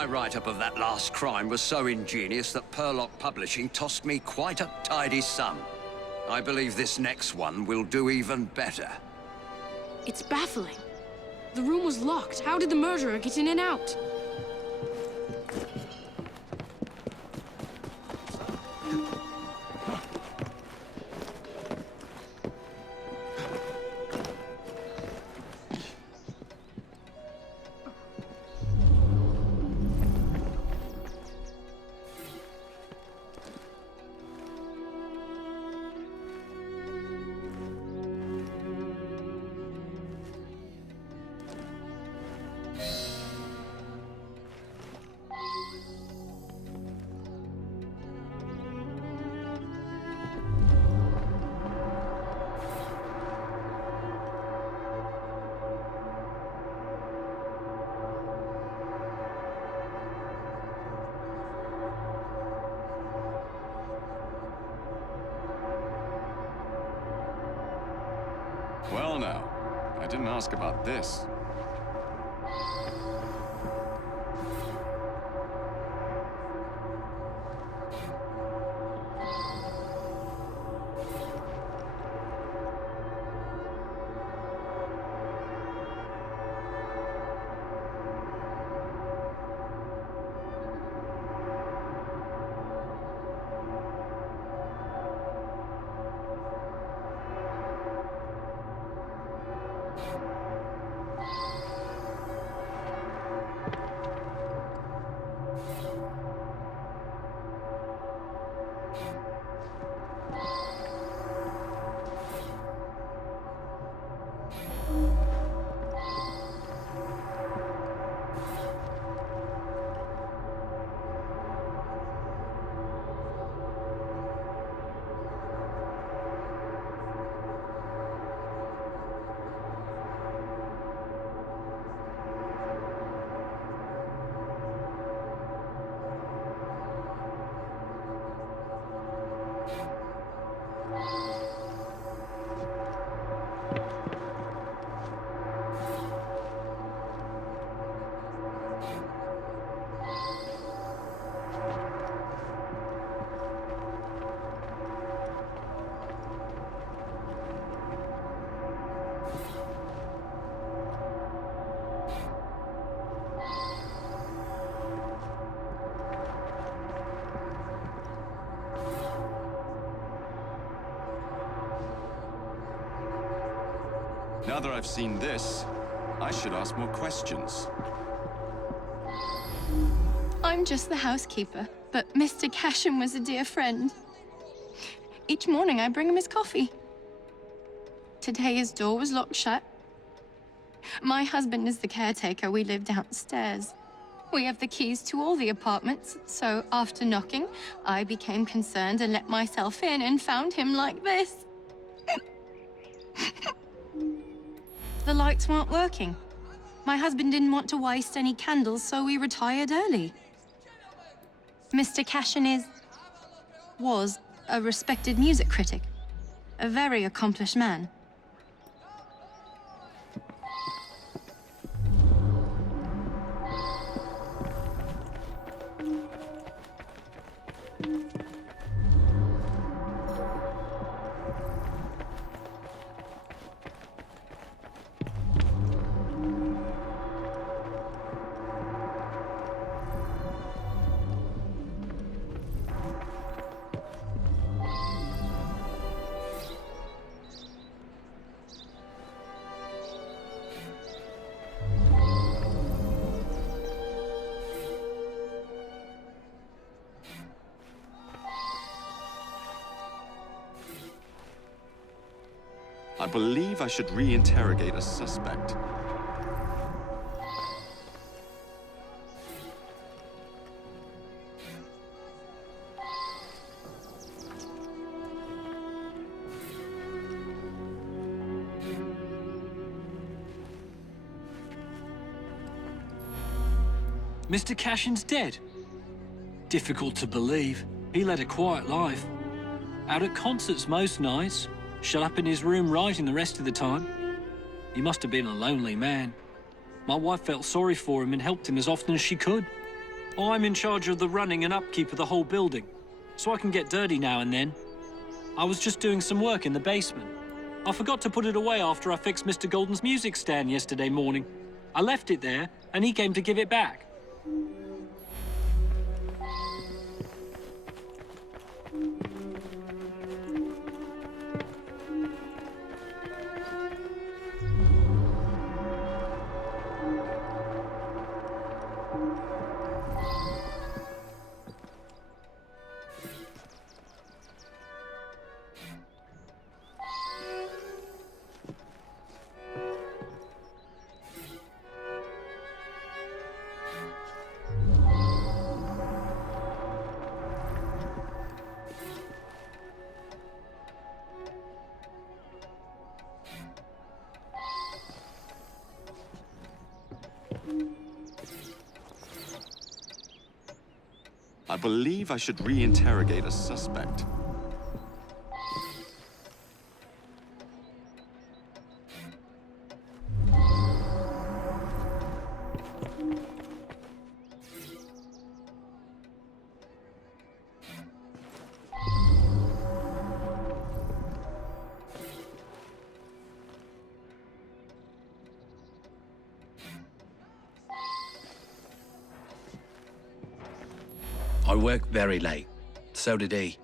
My write-up of that last crime was so ingenious that Purlock Publishing tossed me quite a tidy sum. I believe this next one will do even better. It's baffling. The room was locked. How did the murderer get in and out? Well now, I didn't ask about this. Now that I've seen this, I should ask more questions. I'm just the housekeeper, but Mr. Cashin was a dear friend. Each morning I bring him his coffee. Today his door was locked shut. My husband is the caretaker. We live downstairs. We have the keys to all the apartments, so after knocking, I became concerned and let myself in and found him like this. The lights weren't working. My husband didn't want to waste any candles, so we retired early. Mr. Cashin was a respected music critic, a very accomplished man. I believe I should re-interrogate a suspect. Mr. Cashin's dead. Difficult to believe. He led a quiet life. Out at concerts most nights, shut up in his room writing the rest of the time. He must have been a lonely man. My wife felt sorry for him and helped him as often as she could. I'm in charge of the running and upkeep of the whole building, so I can get dirty now and then. I was just doing some work in the basement. I forgot to put it away after I fixed Mr. Golden's music stand yesterday morning. I left it there, and he came to give it back. I believe I should re-interrogate a suspect. I worked very late. So did he.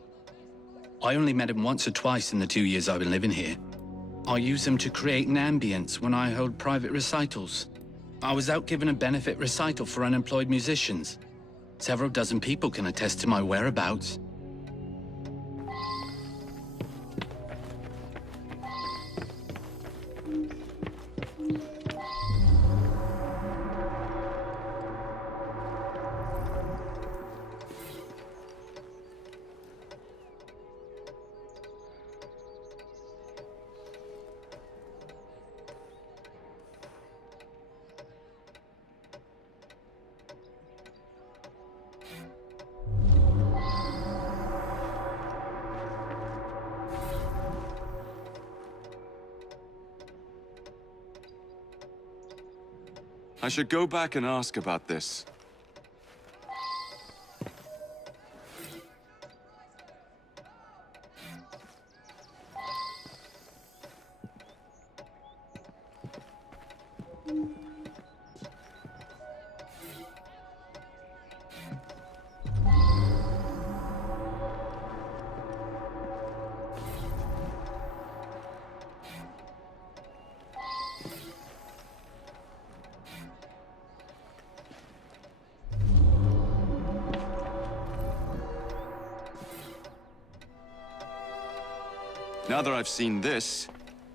I only met him once or twice in the 2 years I've been living here. I use him to create an ambience when I hold private recitals. I was out giving a benefit recital for unemployed musicians. Several dozen people can attest to my whereabouts. I should go back and ask about this. Now that I've seen this,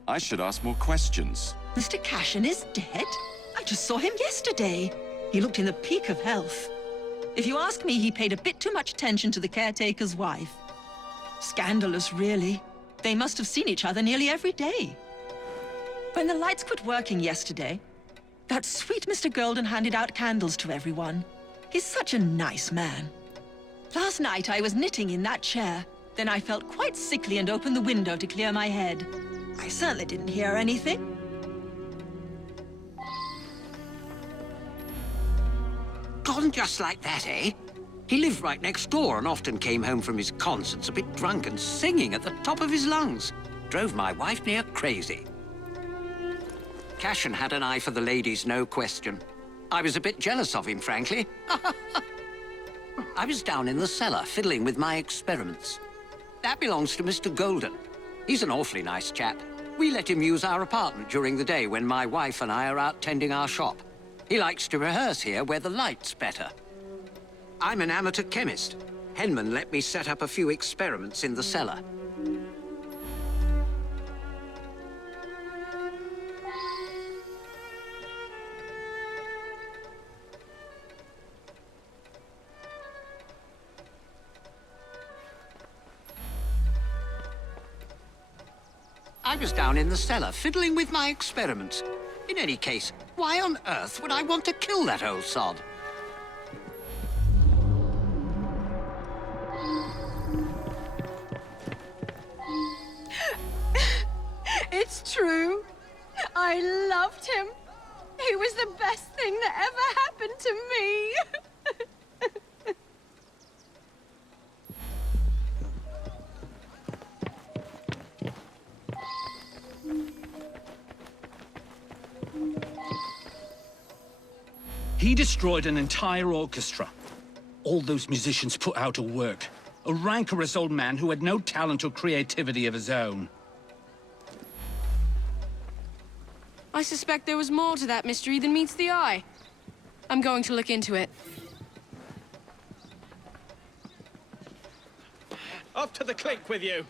I should ask more questions. Mr. Cashin is dead? I just saw him yesterday. He looked in the peak of health. If you ask me, he paid a bit too much attention to the caretaker's wife. Scandalous, really. They must have seen each other nearly every day. When the lights quit working yesterday, that sweet Mr. Golden handed out candles to everyone. He's such a nice man. Last night, I was knitting in that chair. Then I felt quite sickly and opened the window to clear my head. I certainly didn't hear anything. Gone just like that, eh? He lived right next door and often came home from his concerts a bit drunk and singing at the top of his lungs. Drove my wife near crazy. Cashin had an eye for the ladies, no question. I was a bit jealous of him, frankly. I was down in the cellar, fiddling with my experiments. That belongs to Mr. Golden. He's an awfully nice chap. We let him use our apartment during the day when my wife and I are out tending our shop. He likes to rehearse here where the light's better. I'm an amateur chemist. Henman let me set up a few experiments in the cellar. I was down in the cellar, fiddling with my experiments. In any case, why on earth would I want to kill that old sod? It's true. I loved him. He was the best thing that ever happened to me. He destroyed an entire orchestra. All those musicians put out of work. A rancorous old man who had no talent or creativity of his own. I suspect there was more to that mystery than meets the eye. I'm going to look into it. Off to the clink with you.